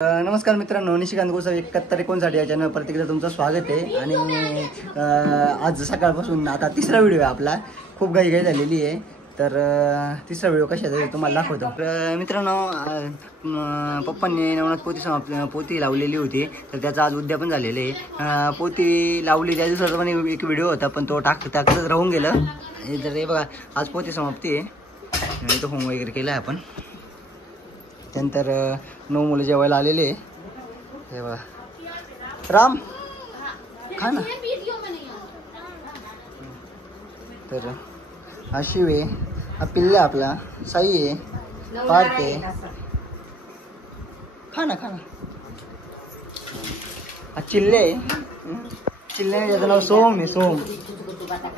नमस्कार मित्रांनो, निशिकांत गोसावी 7159 या चॅनल परत एकदा तुमचं स्वागत आहे. आणि आज सकाळपासून आता तिसरा व्हिडिओ आहे आपला. खूप घाई झालेली आहे, तर तिसरा व्हिडिओ कशाचा तुम्हाला दाखवतो. तर मित्रांनो, पप्पांनी नवनाथ पोती लावलेली होती, तर त्याचा आज उद्यापन झालेलं आहे. पोती लावली त्या दिवसाचा पण एक व्हिडिओ होता, पण तो टाकतच राहून गेलं. तर हे बघा, आज पोती समाप्ती आहे. इथं होम वगैरे केलं आहे आपण. त्यानंतर 9 मुलं जेवायला आलेले. हे बघा, राम खा ना. तर हा शिव आहे, हा पिल्ला आपला साई आहे, पार्टे खा ना. हा चिल्ले आहे, चिल्ल्याने त्याचं नाव सोम आहे, सोम.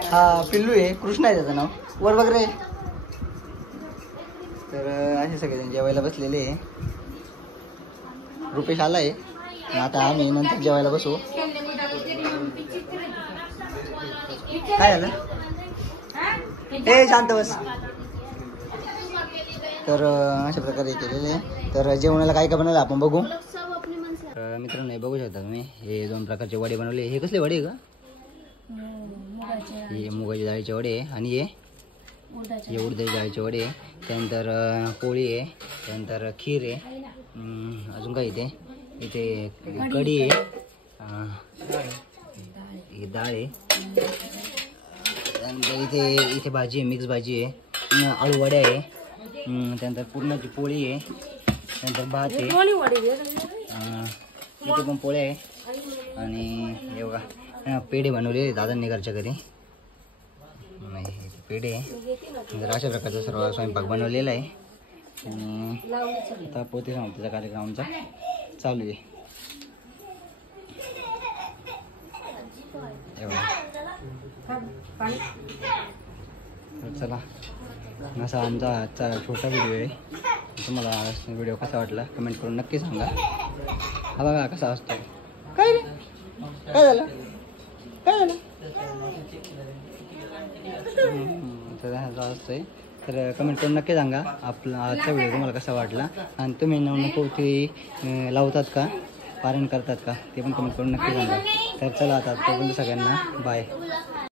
हा पिल्लू आहे, कृष्ण आहे त्याचं नाव. वर वगैरे. तर असे सगळेजण जेवायला बसलेले आहे. रुपेश आलाय, आता आम्ही नंतर जेवायला बसू. काय झालं? ए शांत बस. तर अशा प्रकारे केलेले. तर जेवणाला काय काय बनवलं आपण बघू. मित्रांनो, हे बघू शकता तुम्ही, हे 2 प्रकारचे वडे बनवले. हे कसले वडे का? हे मुगाच्या डाळीचे वडे आहे, आणि हे उडदाच्या डाळीचे वडे आहे. त्यानंतर पोळी आहे, त्यानंतर खीर आहे. अजून काय इथे कढी आहे, डाळ आहे. त्यानंतर इथे भाजी आहे, मिक्स भाजी आहे, आळू वड्या आहे. त्यानंतर पुरणाची पोळी आहे, त्यानंतर भात आहे, इथे पण पोळ्या आहे. आणि हे बघा, पेढे बनवले दादांनी घरच्या घरी. नाही, पेढे आहे. तर अशा प्रकारचा सर्व स्वयंपाक बनवलेला आहे. आणि आता पोती समाप्तीचा कार्यक्रम आमचा चालू आहे. चला, असा आमचा आजचा छोटा व्हिडिओ आहे. तुम्हाला व्हिडिओ कसा वाटला कमेंट करून नक्की सांगा. हा बघा कसा असतो. काय रे, काय झालं? तर हा असतोय. तर कमेंट करून नक्की सांगा आपला आजचा व्हिडिओ तुम्हाला कसा वाटला. आणि तुम्ही नवनाथ पोती लावतात का, पारण करतात का, ते पण कमेंट करून नक्की सांगा. तर चला, आता तोपर्यंत सगळ्यांना बाय.